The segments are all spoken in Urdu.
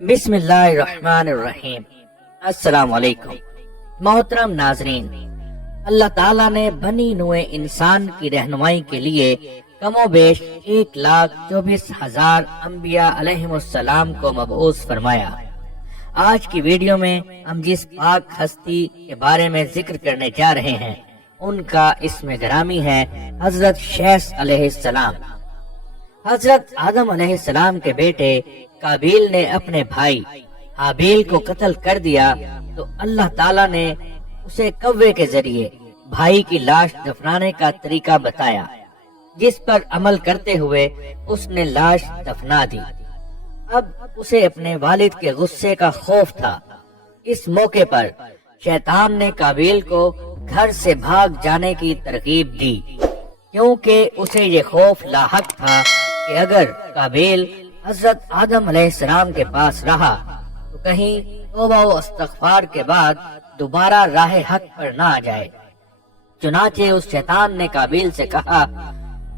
بسم اللہ الرحمن الرحیم۔ السلام علیکم محترم ناظرین، اللہ تعالیٰ نے بنی نوع انسان کی رہنمائی کے لیے کم و بیش 1,24,000 انبیاء علیہم السلام کو مبعوث فرمایا۔ آج کی ویڈیو میں ہم جس پاک ہستی کے بارے میں ذکر کرنے جا رہے ہیں ان کا اسم گرامی ہے حضرت شیث علیہ السلام۔ حضرت آدم علیہ السلام کے بیٹے قابیل نے اپنے بھائی حابیل کو قتل کر دیا تو اللہ تعالیٰ نے اسے کوے کے ذریعے بھائی کی لاش دفنانے کا طریقہ بتایا، جس پر عمل کرتے ہوئے اس نے لاش دفنا دی۔ اب اسے اپنے والد کے غصے کا خوف تھا۔ اس موقع پر شیطان نے قابیل کو گھر سے بھاگ جانے کی ترغیب دی، کیونکہ اسے یہ خوف لاحق تھا کہ اگر قابیل حضرت آدم علیہ السلام کے پاس رہا تو کہیں توبہ و استغفار کے بعد دوبارہ راہ حق پر نہ آ جائے۔ چنانچہ اس شیطان نے قابیل سے کہا،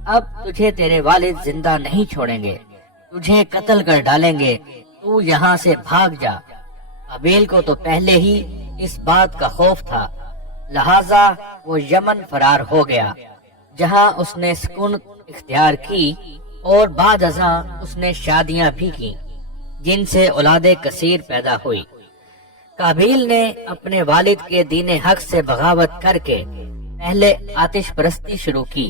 اب تجھے تیرے والد زندہ نہیں چھوڑیں گے، تجھے قتل کر ڈالیں گے، تو یہاں سے بھاگ جا۔ قابیل کو تو پہلے ہی اس بات کا خوف تھا، لہذا وہ یمن فرار ہو گیا، جہاں اس نے سکون اختیار کی اور بعد ازاں اس نے شادیاں بھی کی، جن سے اولاد کثیر پیدا ہوئی۔ قابیل نے اپنے والد کے دین حق سے بغاوت کر کے پہلے آتش پرستی شروع کی،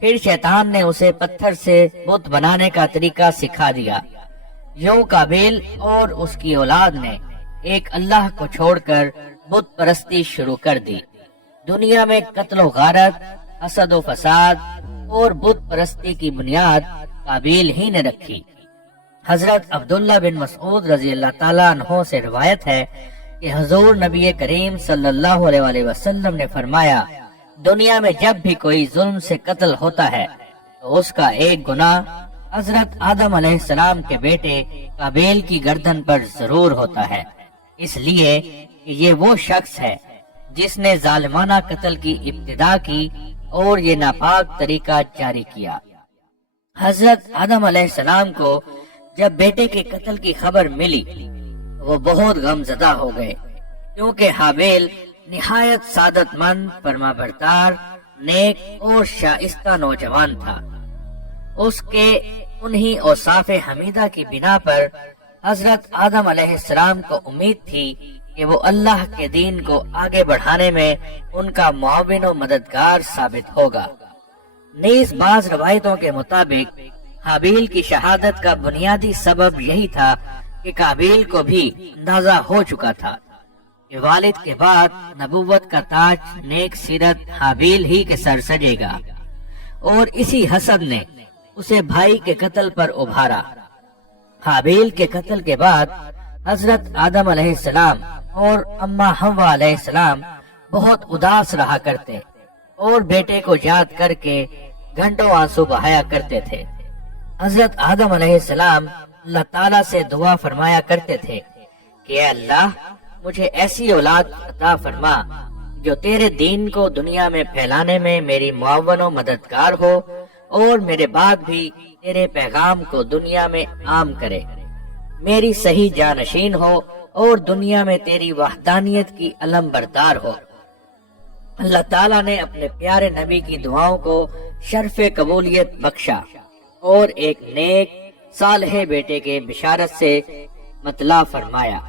پھر شیطان نے اسے پتھر سے بت بنانے کا طریقہ سکھا دیا۔ یوں قابیل اور اس کی اولاد نے ایک اللہ کو چھوڑ کر بت پرستی شروع کر دی۔ دنیا میں قتل و غارت، حسد و فساد اور بت پرستی کی بنیاد قابیل ہی نے رکھی۔ حضرت عبداللہ بن مسعود رضی اللہ تعالیٰ عنہ سے روایت ہے کہ حضور نبی کریم صلی اللہ علیہ وآلہ وسلم نے فرمایا، دنیا میں جب بھی کوئی ظلم سے قتل ہوتا ہے تو اس کا ایک گناہ حضرت آدم علیہ السلام کے بیٹے قابیل کی گردن پر ضرور ہوتا ہے، اس لیے کہ یہ وہ شخص ہے جس نے ظالمانہ قتل کی ابتدا کی اور یہ ناپاک طریقہ جاری کیا۔ حضرت آدم علیہ السلام کو جب بیٹے کے قتل کی خبر ملی وہ بہت غم زدہ ہو گئے، کیونکہ حابیل نہایت سعادت مند، فرما بردار، نیک اور شائستہ نوجوان تھا۔ اس کے انہی اوصاف حمیدہ کی بنا پر حضرت آدم علیہ السلام کو امید تھی کہ وہ اللہ کے دین کو آگے بڑھانے میں ان کا معاون و مددگار ثابت ہوگا۔ نیز بعض روایتوں کے مطابق حابیل کی شہادت کا بنیادی سبب یہی تھا کہ قابیل کو بھی اندازہ ہو چکا تھا کہ والد کے بعد نبوت کا تاج نیک سیرت حابیل ہی کے سر سجے گا، اور اسی حسد نے اسے بھائی کے قتل پر ابھارا۔ حابیل کے قتل کے بعد حضرت آدم علیہ السلام اور اماں حوا علیہ السلام بہت اداس رہا کرتے اور بیٹے کو یاد کر کے گھنٹوں آنسو بہایا کرتے تھے۔ حضرت آدم علیہ السلام اللہ تعالیٰ سے دعا فرمایا کرتے تھے کہ اے اللہ، مجھے ایسی اولاد عطا فرما جو تیرے دین کو دنیا میں پھیلانے میں میری معاون و مددگار ہو اور میرے بعد بھی تیرے پیغام کو دنیا میں عام کرے، میری صحیح جانشین ہو اور دنیا میں تیری وحدانیت کی علم بردار ہو۔ اللہ تعالیٰ نے اپنے پیارے نبی کی دعاؤں کو شرف قبولیت بخشا اور ایک نیک صالح بیٹے کے بشارت سے مطلع فرمایا۔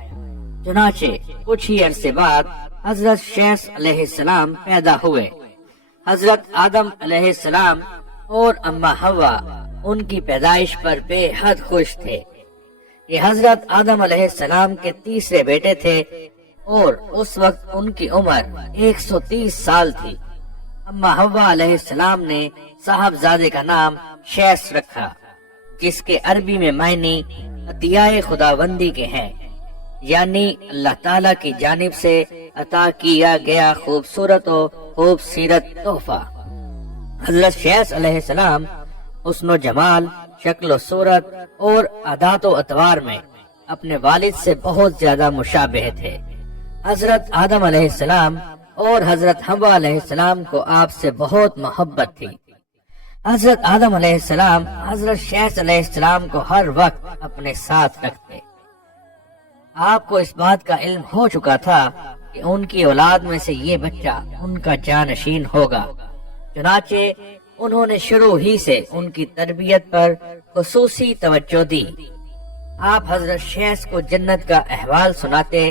چنانچہ کچھ ہی عرصے بعد حضرت شیث علیہ السلام پیدا ہوئے۔ حضرت آدم علیہ السلام اور اماں حوا ان کی پیدائش پر بے حد خوش تھے۔ یہ حضرت آدم علیہ السلام کے تیسرے بیٹے تھے اور اس وقت ان کی عمر 130 سال تھی۔ اماں حوا علیہ السلام نے صاحبزادے کا نام شیث رکھا، جس کے عربی میں معنی عطیہ خداوندی کے ہیں، یعنی اللہ تعالیٰ کی جانب سے عطا کیا گیا خوبصورت و خوبصیرت تحفہ۔ حضرت شیث علیہ السلام حسن و جمال، شکل و صورت اور عادات و اطوار میں اپنے والد سے بہت زیادہ مشابہ تھے۔ حضرت آدم علیہ السلام اور حضرت حوا علیہ السلام کو آپ سے بہت محبت تھی۔ حضرت آدم علیہ السلام حضرت شیث علیہ السلام کو ہر وقت اپنے ساتھ رکھتے آپ کو اس بات کا علم ہو چکا تھا کہ ان کی اولاد میں سے یہ بچہ ان کا جانشین ہوگا، چنانچہ انہوں نے شروع ہی سے ان کی تربیت پر خصوصی توجہ دی۔ آپ حضرت شیخ کو جنت کا احوال سناتے،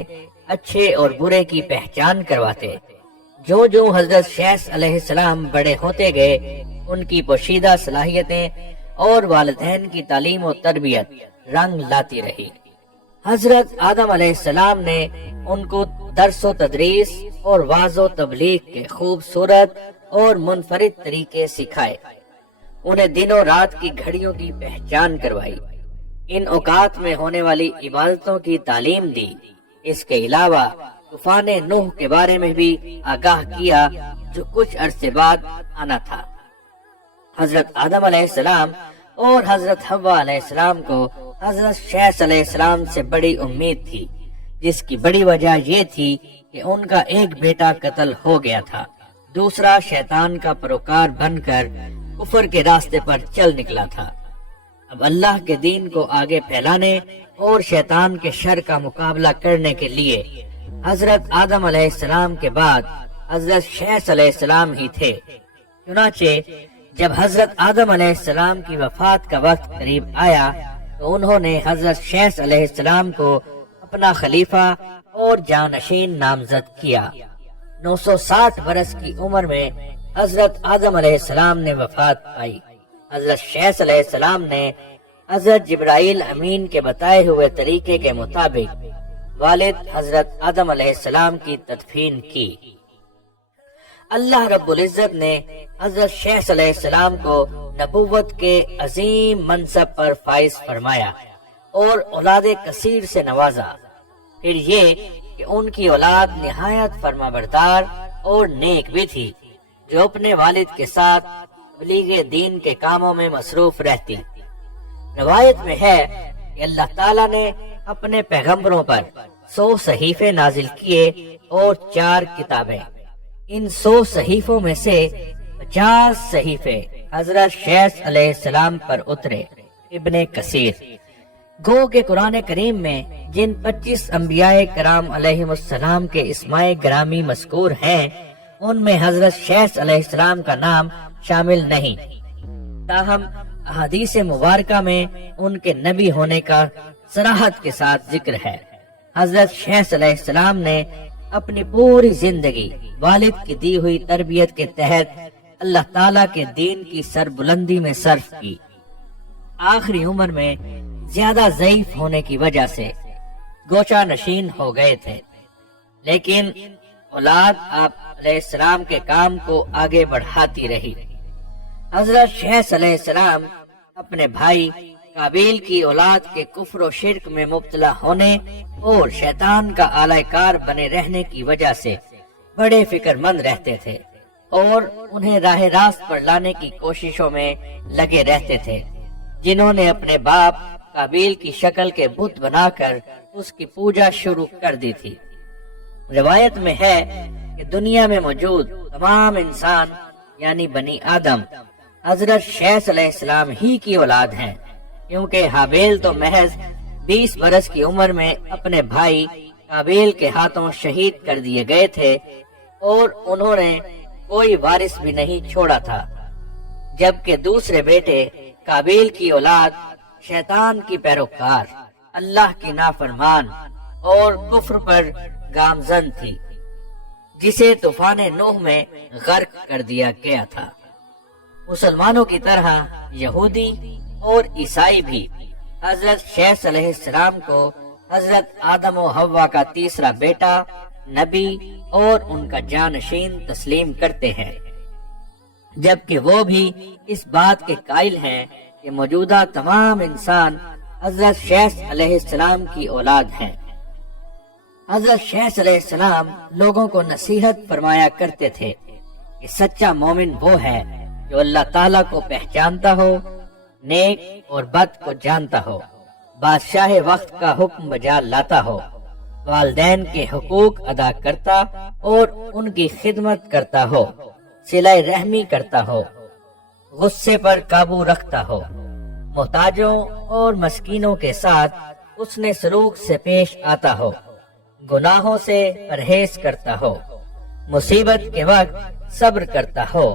اچھے اور برے کی پہچان کرواتے۔ جو جو حضرت شیخ علیہ السلام بڑے ہوتے گئے، ان کی پوشیدہ صلاحیتیں اور والدین کی تعلیم و تربیت رنگ لاتی رہی۔ حضرت آدم علیہ السلام نے ان کو درس و تدریس اور واعظ و تبلیغ کے خوبصورت اور منفرد طریقے سکھائے، انہیں دنوں رات کی گھڑیوں کی پہچان کروائی، ان اوقات میں ہونے والی عبادتوں کی تعلیم دی۔ اس کے علاوہ طوفان نوح کے بارے میں بھی آگاہ کیا جو کچھ عرصے بعد آنا تھا۔ حضرت آدم علیہ السلام اور حضرت حوا علیہ السلام کو حضرت شیخ علیہ السلام سے بڑی امید تھی، جس کی بڑی وجہ یہ تھی کہ ان کا ایک بیٹا قتل ہو گیا تھا، دوسرا شیطان کا پیروکار بن کر کفر کے راستے پر چل نکلا تھا۔ اب اللہ کے دین کو آگے پھیلانے اور شیطان کے شر کا مقابلہ کرنے کے لیے حضرت آدم علیہ السلام کے بعد حضرت شیخ علیہ السلام ہی تھے۔ چنانچہ جب حضرت آدم علیہ السلام کی وفات کا وقت قریب آیا تو انہوں نے حضرت شیخ علیہ السلام کو اپنا خلیفہ اور جانشین نامزد کیا۔ 960 برس کی عمر میں حضرت آدم علیہ السلام نے وفات پائی۔ حضرت شیخ علیہ السلام نے حضرت جبرائیل امین کے بتائے ہوئے طریقے کے مطابق والد حضرت آدم علیہ السلام کی تدفین کی۔ اللہ رب العزت نے حضرت شیخ علیہ السلام کو نبوت کے عظیم منصب پر فائز فرمایا اور اولاد کثیر سے نوازا۔ پھر یہ کہ ان کی اولاد نہایت فرما بردار اور نیک بھی تھی، جو اپنے والد کے ساتھ تبلیغ دین کے کاموں میں مصروف رہتی۔ روایت میں ہے کہ اللہ تعالیٰ نے اپنے پیغمبروں پر 100 صحیفے نازل کیے اور 4 کتابیں۔ ان 100 صحیفوں میں سے 50 صحیفے حضرت شیخ علیہ السلام پر اترے۔ ابن کثیر گو کہ قرآن کریم میں جن 25 انبیاء کرام علیہ السلام کے اسماء گرامی مذکور ہیں، ان میں حضرت شیخ علیہ السلام کا نام شامل نہیں، تاہم احادیث مبارکہ میں ان کے نبی ہونے کا صراحت کے ساتھ ذکر ہے۔ حضرت شیخ علیہ السلام نے اپنی پوری زندگی والد کی دی ہوئی تربیت کے تحت اللہ تعالیٰ کے دین کی سربلندی میں صرف کی۔ آخری عمر میں زیادہ ضعیف ہونے کی وجہ سے گوچہ نشین ہو گئے تھے، لیکن اولاد آپ علیہ السلام کے کام کو آگے بڑھاتی رہی۔ حضرت شیخ علیہ السلام اپنے بھائی قابیل کی اولاد کے کفر و شرک میں مبتلا ہونے اور شیطان کا آلہ کار بنے رہنے کی وجہ سے بڑے فکر مند رہتے تھے اور انہیں راہ راست پر لانے کی کوششوں میں لگے رہتے تھے، جنہوں نے اپنے باپ قابیل کی شکل کے بت بنا کر اس کی پوجا شروع کر دی تھی۔ روایت میں ہے کہ دنیا میں موجود تمام انسان یعنی بنی آدم حضرت شیخ علیہ السلام ہی کی اولاد ہیں، کیونکہ حابیل تو محض 20 برس کی عمر میں اپنے بھائی قابیل کے ہاتھوں شہید کر دیے گئے تھے اور انہوں نے کوئی وارث بھی نہیں چھوڑا تھا، جبکہ دوسرے بیٹے قابیل کی اولاد شیطان کی پیروکار، اللہ کی نافرمان اور کفر پر گامزن تھی، جسے طوفان نوح میں غرق کر دیا گیا تھا۔ مسلمانوں کی طرح یہودی اور عیسائی بھی حضرت شیخ علیہ السلام کو حضرت آدم و حوا کا تیسرا بیٹا، نبی اور ان کا جانشین تسلیم کرتے ہیں، جبکہ وہ بھی اس بات کے قائل ہیں کہ موجودہ تمام انسان حضرت شیخ علیہ السلام کی اولاد ہیں۔ حضرت شیخ علیہ السلام لوگوں کو نصیحت فرمایا کرتے تھے کہ سچا مومن وہ ہے جو اللہ تعالیٰ کو پہچانتا ہو، نیک اور بد کو جانتا ہو، بادشاہ وقت کا حکم بجا لاتا ہو، والدین کے حقوق ادا کرتا اور ان کی خدمت کرتا ہو، صلہ رحمی کرتا ہو، غصے پر قابو رکھتا ہو، محتاجوں اور مسکینوں کے ساتھ حسن سلوک سے پیش آتا ہو، گناہوں سے پرہیز کرتا ہو، مصیبت کے وقت صبر کرتا ہو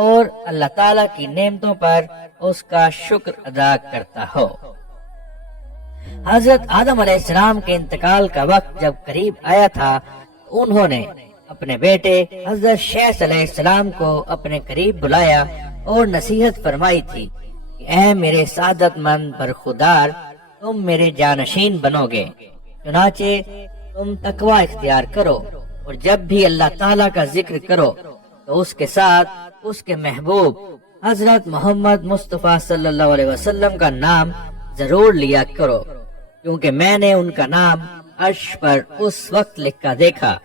اور اللہ تعالیٰ کی نعمتوں پر اس کا شکر ادا کرتا ہو۔ حضرت آدم علیہ السلام کے انتقال کا وقت جب قریب آیا تھا، انہوں نے اپنے بیٹے حضرت شیث علیہ السلام کو اپنے قریب بلایا اور نصیحت فرمائی تھی کہ اے میرے سعادت مند برخودار، تم میرے جانشین بنو گے، چنانچہ تم تقوی اختیار کرو اور جب بھی اللہ تعالیٰ کا ذکر کرو تو اس کے ساتھ اس کے محبوب حضرت محمد مصطفیٰ صلی اللہ علیہ وسلم کا نام ضرور لیا کرو، کیونکہ میں نے ان کا نام عرش پر اس وقت لکھا دیکھا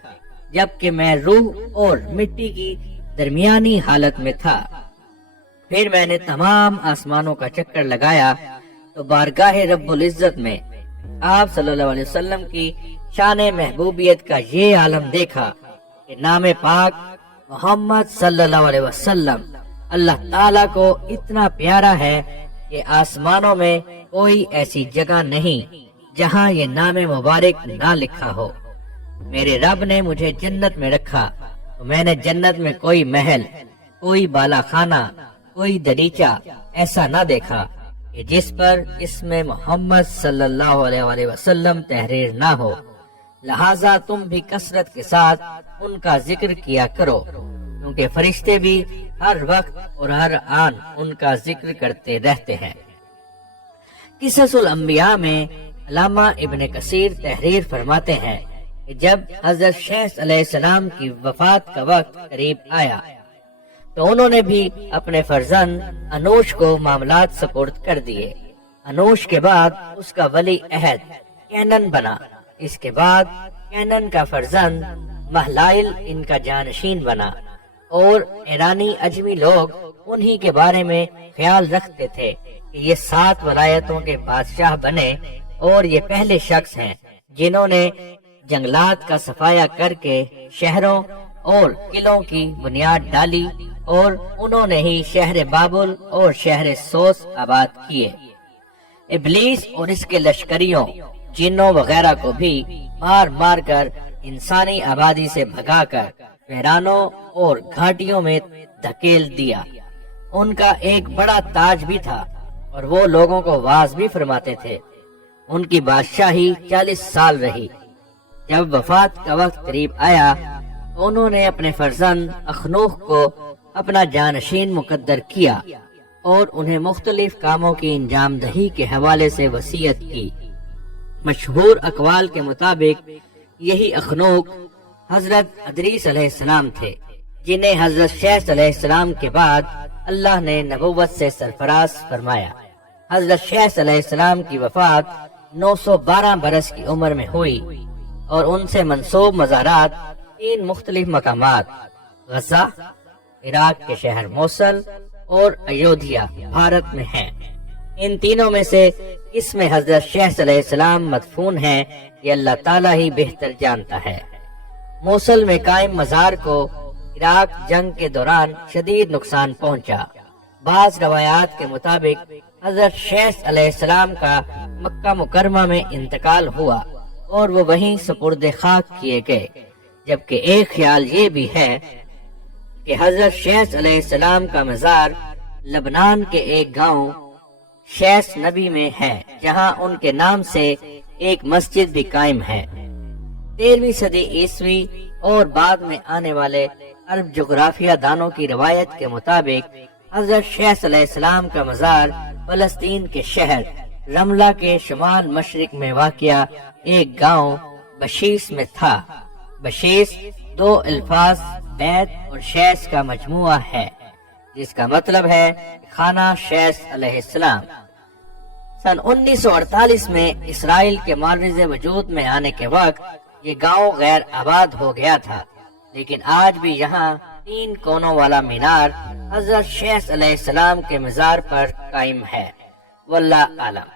جبکہ میں روح اور مٹی کی درمیانی حالت میں تھا۔ پھر میں نے تمام آسمانوں کا چکر لگایا تو بارگاہ رب العزت میں آپ صلی اللہ علیہ وسلم کی شان محبوبیت کا یہ عالم دیکھا کہ نام پاک محمد صلی اللہ علیہ وسلم اللہ تعالیٰ کو اتنا پیارا ہے کہ آسمانوں میں کوئی ایسی جگہ نہیں جہاں یہ نام مبارک نہ لکھا ہو۔ میرے رب نے مجھے جنت میں رکھا تو میں نے جنت میں کوئی محل، کوئی بالا خانہ، کوئی دریچہ ایسا نہ دیکھا کہ جس پر اسم محمد صلی اللہ علیہ وسلم تحریر نہ ہو، لہٰذا تم بھی کثرت کے ساتھ ان کا ذکر کیا کرو، کیونکہ فرشتے بھی ہر وقت اور ہر آن ان کا ذکر کرتے رہتے ہیں۔ قصص الانبیاء میں علامہ ابن کثیر تحریر فرماتے ہیں کہ جب حضرت شیث علیہ السلام کی وفات کا وقت قریب آیا تو انہوں نے بھی اپنے فرزند انوش کو معاملات سپرد کر دیے۔ انوش کے بعد اس کا ولی عہد کینن بنا، اس کے بعد کینن کا فرزند مہلائل ان کا جانشین بنا، اور ایرانی اجمی لوگ انہی کے بارے میں خیال رکھتے تھے کہ یہ 7 ولایتوں کے بادشاہ بنے، اور یہ پہلے شخص ہیں جنہوں نے جنگلات کا صفایا کر کے شہروں اور قلعوں کی بنیاد ڈالی، اور انہوں نے ہی شہر بابل اور شہر سوس آباد کیے۔ ابلیس اور اس کے لشکریوں، جنوں وغیرہ کو بھی مار مار کر انسانی آبادی سے بھگا کر ویرانوں اور گھاٹیوں میں دھکیل دیا۔ ان کا ایک بڑا تاج بھی تھا اور وہ لوگوں کو واعظ بھی فرماتے تھے۔ ان کی بادشاہی 40 سال رہی۔ جب وفات کا وقت قریب آیا تو انہوں نے اپنے فرزند اخنوخ کو اپنا جانشین مقرر کیا اور انہیں مختلف کاموں کی انجام دہی کے حوالے سے وصیت کی۔ مشہور اقوال کے مطابق یہی اخنوخ حضرت ادریس علیہ السلام تھے، جنہیں حضرت شیث علیہ السلام کے بعد اللہ نے نبوت سے سرفراز فرمایا۔ حضرت شیث علیہ السلام کی وفات 912 برس کی عمر میں ہوئی اور ان سے منسوب مزارات 3 مختلف مقامات، غزہ، عراق کے شہر موصل اور ایودھیا بھارت میں ہیں۔ ان تینوں میں سے کس میں حضرت شیث علیہ السلام مدفون ہیں یہ اللہ تعالیٰ ہی بہتر جانتا ہے۔ موصل میں قائم مزار کو عراق جنگ کے دوران شدید نقصان پہنچا۔ بعض روایات کے مطابق حضرت شیث علیہ السلام کا مکہ مکرمہ میں انتقال ہوا اور وہ وہیں سپرد خاک کیے گئے، جبکہ ایک خیال یہ بھی ہے کہ حضرت شیث علیہ السلام کا مزار لبنان کے ایک گاؤں شیث نبی میں ہے، جہاں ان کے نام سے ایک مسجد بھی قائم ہے۔ 13ویں صدی عیسوی اور بعد میں آنے والے عرب جغرافیہ دانوں کی روایت کے مطابق حضرت شیث علیہ السلام کا مزار فلسطین کے شہر رملہ کے شمال مشرق میں واقع ایک گاؤں بشیس میں تھا۔ بشیس 2 الفاظ بیت اور شیث کا مجموعہ ہے، جس کا مطلب ہے خانہ شیث علیہ السلام۔ سن 1948 میں اسرائیل کے معرض وجود میں آنے کے وقت یہ گاؤں غیر آباد ہو گیا تھا، لیکن آج بھی یہاں 3 کونوں والا مینار حضرت شیث علیہ السلام کے مزار پر قائم ہے۔ واللہ اعلم۔